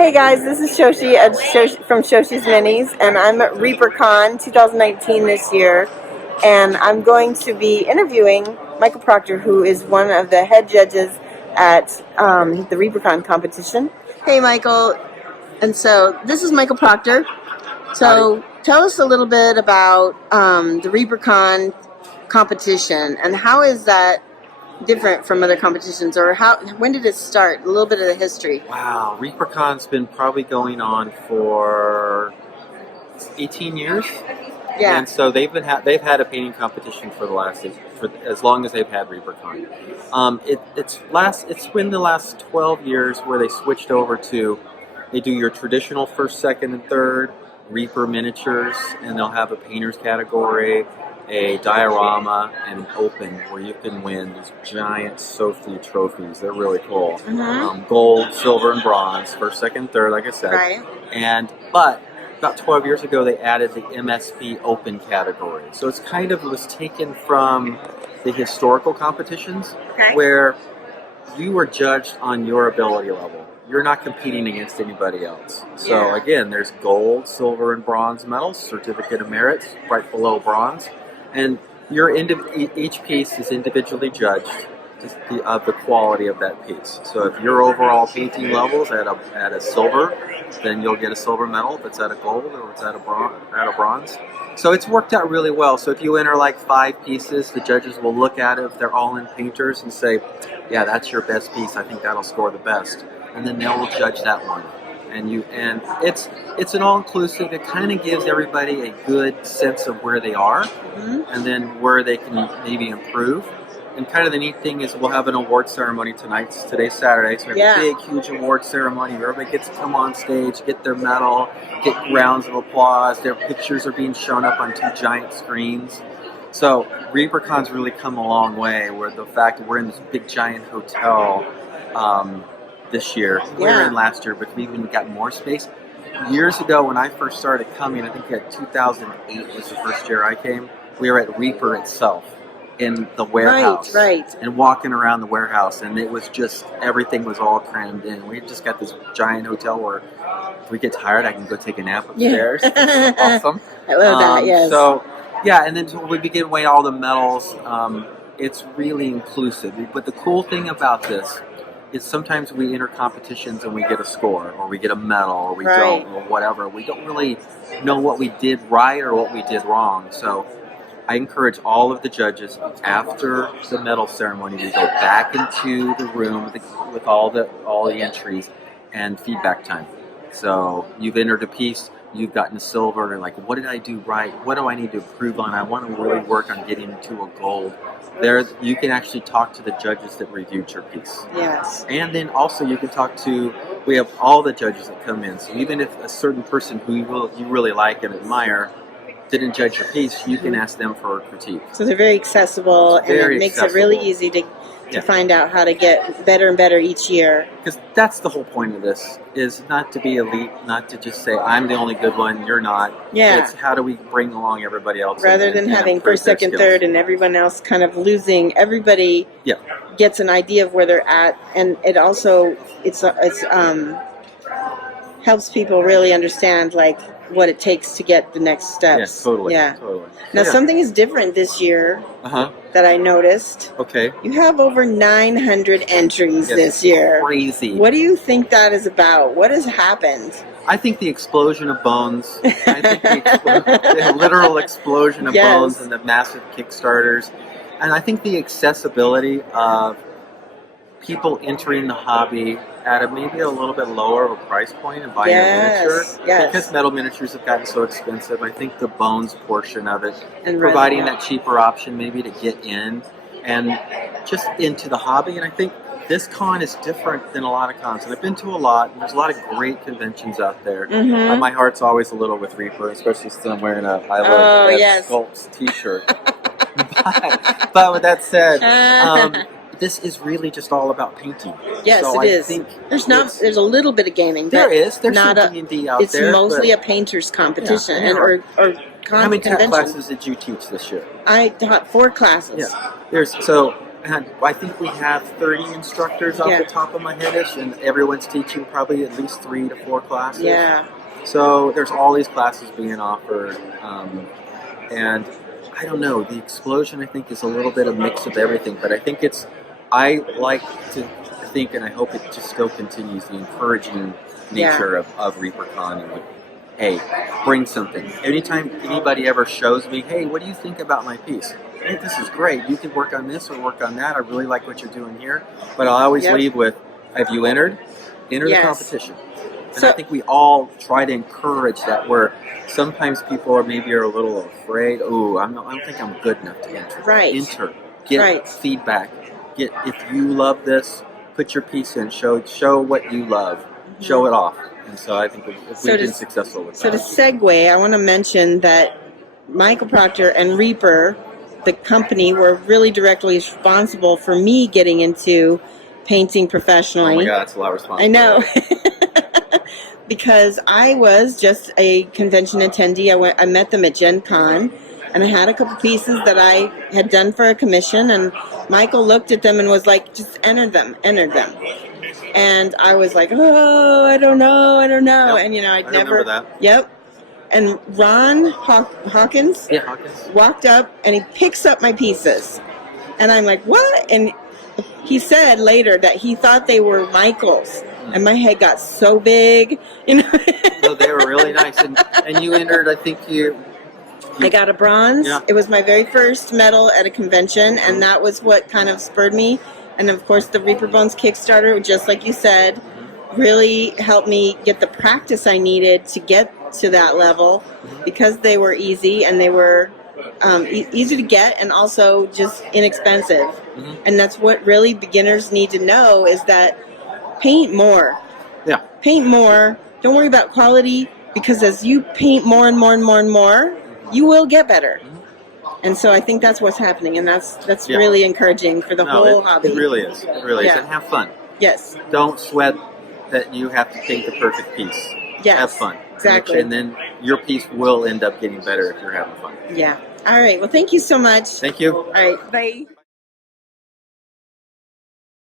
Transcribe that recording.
Hey guys, this is Shoshie from Shoshie's Minis, and I'm at Reapercon 2019 this year, and I'm going to be interviewing Michael Proctor, who is one of the head judges at the Reapercon competition. Hey Michael, and so this is Michael Proctor. So tell us a little bit about the Reapercon competition, and how is that different from other competitions, or when did it start? A little bit of the history. Wow, Reapercon's been probably going on for 18 years. Yeah. And so they've had a painting competition for as long as they've had Reapercon. It's been the last 12 years where they switched over to, they do your traditional first, second, and third Reaper miniatures, and they'll have a painter's category, a diorama, and an open where you can win these giant Sophie trophies. They're really cool. Mm-hmm. Gold, silver, and bronze, first, second, third, like I said. Right. But about 12 years ago, they added the MSP open category. So it was taken from the historical competitions, where you were judged on your ability level. You're not competing against anybody else. So again, there's gold, silver, and bronze medals, certificate of merit, right below bronze. And each piece is individually judged of the quality of that piece. So if your overall painting level is at a silver, then you'll get a silver medal. If it's at a gold or it's at a bronze. So it's worked out really well. So if you enter like 5 pieces, the judges will look at it if they're all in painters and say, yeah, that's your best piece. I think that'll score the best. And then they'll judge that one. And it's an all-inclusive. It kind of gives everybody a good sense of where they are, and then where they can maybe improve. And kind of the neat thing is we'll have an award ceremony tonight. Today's Saturday, so we have a big, huge award ceremony where everybody gets to come on stage, get their medal, get rounds of applause. Their pictures are being shown up on 2 giant screens. So Reapercon's really come a long way, where the fact that we're in this big, giant hotel this year. We were in last year, but we even got more space. Years ago, when I first started coming, I think 2008 was the first year I came, we were at Reaper itself in the warehouse. Right. And walking around the warehouse, and it was just, everything was all crammed in. We just got this giant hotel where if we get tired, I can go take a nap upstairs. Yeah. Awesome. I love that, yes. So, and then so we begin weighing all the medals. It's really inclusive. But the cool thing about this is sometimes we enter competitions and we get a score, or we get a medal, or we don't, or whatever. We don't really know what we did right or what we did wrong. So I encourage all of the judges, after the medal ceremony, to go back into the room with all the entries and feedback time. So you've entered a piece, you've gotten a silver, and like, what did I do right? What do I need to improve on? I want to really work on getting to a gold. There, you can actually talk to the judges that reviewed your piece. Yes. And then also you can talk to, we have all the judges that come in. So even if a certain person who you really like and admire didn't judge your piece, you can ask them for a critique. So they're very accessible, and it makes it really easy to find out how to get better and better each year. Because that's the whole point of this, is not to be elite, not to just say, I'm the only good one, you're not. Yeah. It's how do we bring along everybody else. Rather than having first, second, third, and everyone else kind of losing, everybody gets an idea of where they're at, and it also, helps people really understand, like, what it takes to get the next steps. Yes, totally. Yeah. Totally. Now, something is different this year that I noticed. Okay. You have over 900 entries this year. Crazy. What do you think that is about? What has happened? I think the explosion of bones. I think the literal explosion of bones and the massive Kickstarters. And I think the accessibility of people entering the hobby at maybe a little bit lower of a price point and buying a miniature. Because metal miniatures have gotten so expensive, I think the bones portion of it, and providing that cheaper option maybe to get in and just into the hobby. And I think this con is different than a lot of cons. And I've been to a lot, and there's a lot of great conventions out there. My heart's always a little with Reaper, especially since I'm wearing a I Love Sculpts t-shirt. but with that said, this is really just all about painting. Yes, so it is. There's a little bit of gaming. There's not some D&D out there. It's mostly a painter's competition. Or how many classes did you teach this year? I taught 4 classes. So And I think we have 30 instructors off the top of my headish, and everyone's teaching probably at least 3 to 4 classes. Yeah. So there's all these classes being offered, and I don't know, the explosion I think is a little bit of mix of everything, but I think I like to think, and I hope it just still continues, the encouraging nature of Reapercon, and like, hey, bring something. Anytime anybody ever shows me, hey, what do you think about my piece? Hey, this is great. You can work on this or work on that. I really like what you're doing here. But I'll always leave with, have you entered? Enter the competition. And I think we all try to encourage that, where sometimes people are a little afraid. Oh, I don't think I'm good enough to enter. Right. Enter. Get feedback. If you love this, put your piece in. Show what you love. Show it off. And so I think we've been successful with that. So to segue, I want to mention that Michael Proctor and Reaper, the company, were really directly responsible for me getting into painting professionally. Oh my God, that's a lot of responsibility. I know. Because I was just a convention attendee. I met them at Gen Con, and I had a couple pieces that I had done for a commission, and Michael looked at them and was like, just enter them. And I was like, oh, I don't know. Yep. And, you know, I never. remember that. Yep. And Ron Hawkins walked up and he picks up my pieces. And I'm like, what? And he said later that he thought they were Michael's. And my head got so big. You know? No, they were really nice. And you entered, I think I got a bronze. Yeah. It was my very first medal at a convention. And that was what kind of spurred me. And of course, the Reaper Bones Kickstarter, just like you said, really helped me get the practice I needed to get to that level, because they were easy and they were easy to get and also just inexpensive. And that's what really beginners need to know, is that paint more. Yeah. Paint more. Don't worry about quality, because as you paint more and more and more and more, you will get better. And so I think that's what's happening, and that's really encouraging for the whole hobby. It really is. It really is. And have fun. Yes. Don't sweat that you have to paint the perfect piece. Yes. Have fun. Exactly. And then your piece will end up getting better if you're having fun. Yeah. All right. Well, thank you so much. Thank you. All right. Bye.